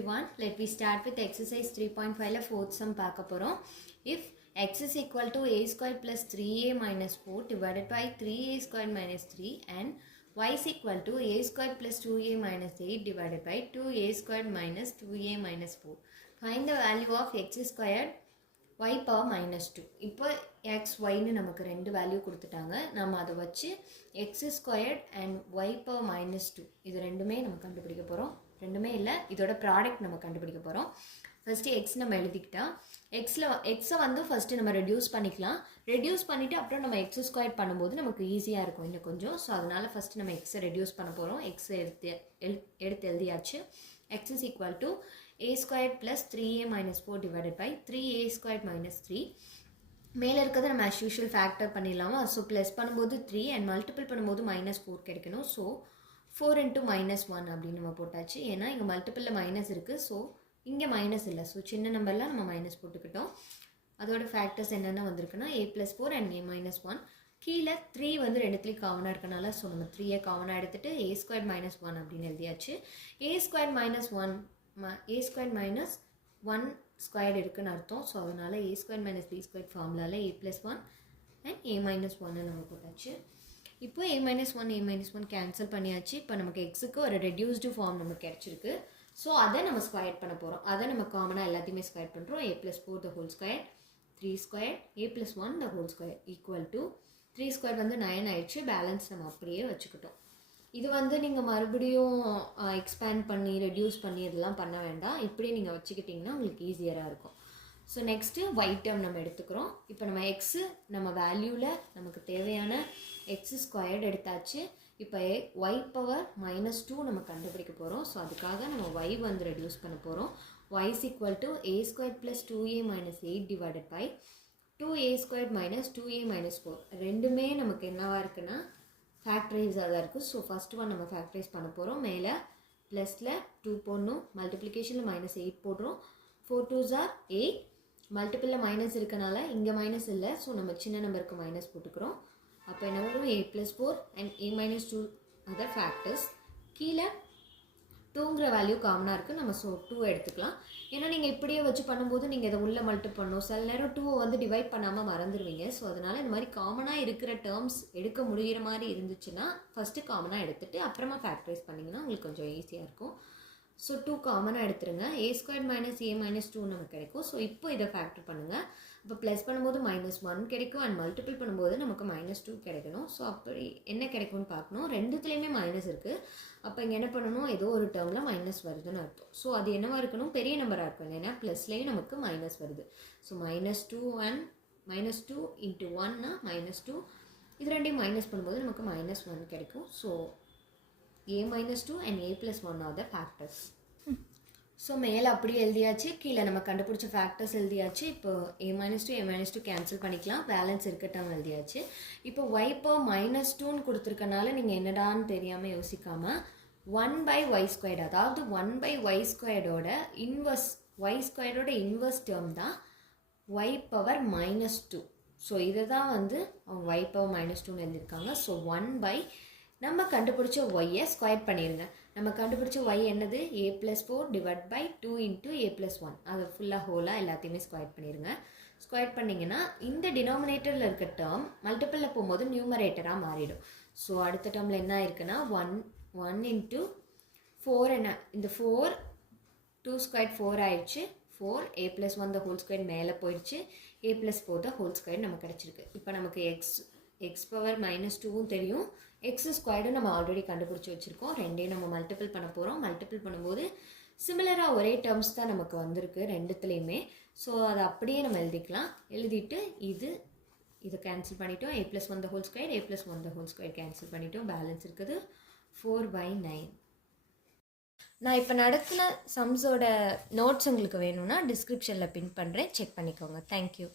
everyone, let me start with exercise 3.5 la fourth sum பார்க்க போறோம். If x is equal to a squared plus 3a minus 4 divided by 3a squared minus 3 and y is equal to a squared plus 2a minus 8 divided by 2a squared minus 2a minus 4. Find the value of x squared y power minus 2. இப்போ x y னு நமக்கு ரெண்டு value கொடுத்துட்டாங்க. நம்ம அதை வச்சு x squared and y power minus 2 இது ரெண்டுமே நம்ம கண்டுபிடிக்க போகிறோம். ரெண்டுமே இல்லை, இதோட ப்ராடக்ட் நம்ம கண்டுபிடிக்க போகிறோம். ஃபஸ்ட்டு எக்ஸ் நம்ம எழுதிக்கிட்டா எக்ஸை வந்து ஃபஸ்ட்டு நம்ம ரெடியூஸ் பண்ணிக்கலாம். ரெடியூஸ் பண்ணிவிட்டு அப்புறம் நம்ம எக்ஸ் ஸ்கொயர் பண்ணும்போது நமக்கு ஈஸியாக இருக்கும் இன்னும் கொஞ்சம். ஸோ அதனால் ஃபஸ்ட்டு நம்ம எக்ஸை ரெடியூஸ் பண்ண போகிறோம். எக்ஸை எடுத்து எழுதியாச்சு. X is equal to a squared plus 3a minus 4 divided by 3a squared minus 3. மேலே இருக்கிறத நம்ம as usual ஃபேக்டர் பண்ணிடலாமா? ஸோ ப்ளஸ் பண்ணும்போது 3 அண்ட் மல்டிபிள் பண்ணும்போது -4 கிடைக்கணும். ஸோ 4 into -1 அப்படின்னு நம்ம போட்டாச்சு. ஏன்னா இங்கே மல்டிப்பிளில் மைனஸ் இருக்குது, ஸோ இங்கே மைனஸ் இல்லை. ஸோ சின்ன நம்பர்லாம் நம்ம மைனஸ் போட்டுக்கிட்டோம். அதோட ஃபேக்டர்ஸ் என்னென்ன வந்திருக்குன்னா a+4 and a-1. கீழே 3 வந்து ரெண்டுத்துலேயும் காமனாக இருக்கனால ஸோ நம்ம 3யை காமனாக எடுத்துகிட்டு a squared minus 1 அப்படின்னு எழுதியாச்சு. a squared minus 1 a squared minus 1 squared இருக்குன்னு அர்த்தம். ஸோ அதனால் a squared minus b squared ஃபார்முலாவில் a+1 and a-1 நம்ம போட்டாச்சு. இப்போ a-1 a-1 கேன்சல் பண்ணியாச்சு. இப்போ நமக்கு எக்ஸுக்கு ஒரு ரெடியூஸ்டு ஃபார்ம் நமக்கு கிடச்சிருக்கு. ஸோ அதை நம்ம ஸ்கொயர் பண்ண போகிறோம். அதை நம்ம காமனாக எல்லாத்தையுமே ஸ்கொயர் பண்ணுறோம். a+4 the whole square, 3 square, a+1 the whole square equal to 3 square வந்து 9 ஆயிடுச்சு. பேலன்ஸ் நம்ம அப்படியே வச்சுக்கிட்டோம். இது வந்து நீங்கள் மறுபடியும் எக்ஸ்பேண்ட் பண்ணி ரெடியூஸ் பண்ணி இதெல்லாம் பண்ண வேண்டாம். இப்படி நீங்கள் வச்சுக்கிட்டிங்கன்னா உங்களுக்கு ஈஸியராக இருக்கும். ஸோ நெக்ஸ்ட்டு ஒய் டேர்ம் நம்ம எடுத்துக்கிறோம். இப்போ நம்ம எக்ஸு நம்ம வேல்யூவில் நமக்கு தேவையான எக்ஸ் ஸ்கொயர்டு எடுத்தாச்சு. இப்போ ஒய் பவர் -2 நம்ம கண்டுபிடிக்க போகிறோம். ஸோ அதுக்காக நம்ம ஒய் வந்து ரெடியூஸ் பண்ண போகிறோம். Y is equal to a squared plus 2a minus 8 divided by 2a squared minus 2a minus 4. ரெண்டுமே நமக்கு என்னவாக இருக்குன்னா ஃபேக்டரைஸாக தான் இருக்குது. ஸோ ஃபஸ்ட் ஒன் நம்ம ஃபேக்டரைஸ் பண்ண போகிறோம். மேலே ப்ளஸில் 2 போடணும், மல்டிப்ளிகேஷனில் -8 போடுறோம். 4 2s are 8. மல்டிப்பிளில் மைனஸ் இருக்கனால இங்கே மைனஸ் இல்லை, ஸோ நம்ம சின்ன நம்பருக்கு மைனஸ் போட்டுக்கிறோம். அப்போ என்ன வரும்? a+4 and a-2 other factors. கீழே 2ங்கிற வேல்யூ காமனாக இருக்குது, நம்ம ஸோ 2 எடுத்துக்கலாம். ஏன்னா நீங்கள் இப்படியே வச்சு பண்ணும்போது நீங்கள் இதை உள்ளே மல்டிப் பண்ணணும். சில நேரம் 2 வந்து டிவைட் பண்ணாமல் மறந்துடுவீங்க. ஸோ அதனால் இந்த மாதிரி காமனாக இருக்கிற டேர்ம்ஸ் எடுக்க முடிகிற மாதிரி இருந்துச்சுன்னா ஃபஸ்ட்டு காமனாக எடுத்துகிட்டு அப்புறமா ஃபேக்டரைஸ் பண்ணிங்கன்னா உங்களுக்கு கொஞ்சம் ஈஸியாக இருக்கும். ஸோ 2 காமனாக எடுத்துருங்க. a squared minus a-2 நமக்கு கிடைக்கும். ஸோ இப்போ இதை ஃபேக்டர் பண்ணுங்கள். இப்போ ப்ளஸ் பண்ணும்போது -1 கிடைக்கும் அண்ட் மல்டிபிள் பண்ணும்போது நமக்கு -2 கிடைக்கணும். ஸோ அப்படி என்ன கிடைக்கும்னு பார்க்கணும். ரெண்டுத்துலேயுமே மைனஸ் இருக்குது. அப்போ இங்கே என்ன பண்ணணும்? ஏதோ ஒரு டேர்மில் மைனஸ் வருதுன்னு அர்த்தம். ஸோ அது என்னவாக இருக்கணும்? பெரிய நம்பராக இருக்கும். ஏன்னா ப்ளஸ்லேயும் நமக்கு மைனஸ் வருது. So -2 into 1 -2. இது ரெண்டையும் மைனஸ் பண்ணும்போது நமக்கு -1 கிடைக்கும். So a-2 and a+1 are the factors. So மேலே அப்படியே எழுதியாச்சு. கீழே நம்ம கண்டுபிடிச்ச ஃபேக்டர்ஸ் எழுதியாச்சு. இப்போ a-2 a-2 கேன்சல் பண்ணிக்கலாம். பேலன்ஸ் இருக்கட்டும் எழுதியாச்சு. இப்போ y பவர் -2ன்னு கொடுத்துருக்கனால நீங்கள் என்னடான்னு தெரியாமல் யோசிக்காமல் 1/y², அதாவது 1/y² inverse, y² inverse term தான் y பவர் -2. ஸோ இதை தான் வந்து அவங்க y பவர் -2ன்னு எழுதியிருக்காங்க. ஸோ 1/ நம்ம கண்டுபிடிச்ச ஒய்யை ஸ்கொயர் பண்ணிடுங்க. நம்ம கண்டுபிடிச்ச ஒய் என்னது? a+4 divide by 2 into a+1. அதை ஃபுல்லாக ஹோலாக எல்லாத்தையுமே ஸ்கொயர் பண்ணிடுங்க. ஸ்கொயர் பண்ணிங்கன்னா இந்த டினாமினேட்டரில் இருக்க டேர்ம் மல்டிப்பிளில் போகும்போது நியூமரேட்டராக மாறிடும். ஸோ அடுத்த டேர்மில் என்ன இருக்குன்னா 1 into 4 என்ன? இந்த 4 2 squared 4 ஆயிடுச்சு. 4 a+1 the whole square மேலே போயிடுச்சு. a+4 the whole square நமக்கு கிடச்சிருக்கு. இப்போ நமக்கு எக்ஸ் பவர் -2வும் தெரியும், எக்ஸ் ஸ்கொயர்டும் நம்ம ஆல்ரெடி கண்டுபிடிச்சி வச்சுருக்கோம். ரெண்டையும் நம்ம மல்டிபிள் பண்ண போகிறோம். மல்டிபிள் பண்ணும்போது சிமிலராக ஒரே டேர்ம்ஸ் தான் நமக்கு வந்திருக்கு ரெண்டுத்துலேயுமே. ஸோ அதை அப்படியே நம்ம எழுதிக்கலாம். எழுதிட்டு இதை கேன்சல் பண்ணிட்டோம். a+1 the whole square, a+1 the whole square cancel பண்ணிட்டோம். பேலன்ஸ் இருக்குது 4/9. நான் இப்போ நடத்தின சம்ஸோட நோட்ஸ் உங்களுக்கு வேணும்னா டிஸ்கிரிப்ஷனில் பின் பண்ணுறேன், செக் பண்ணிக்கோங்க. தேங்க்யூ.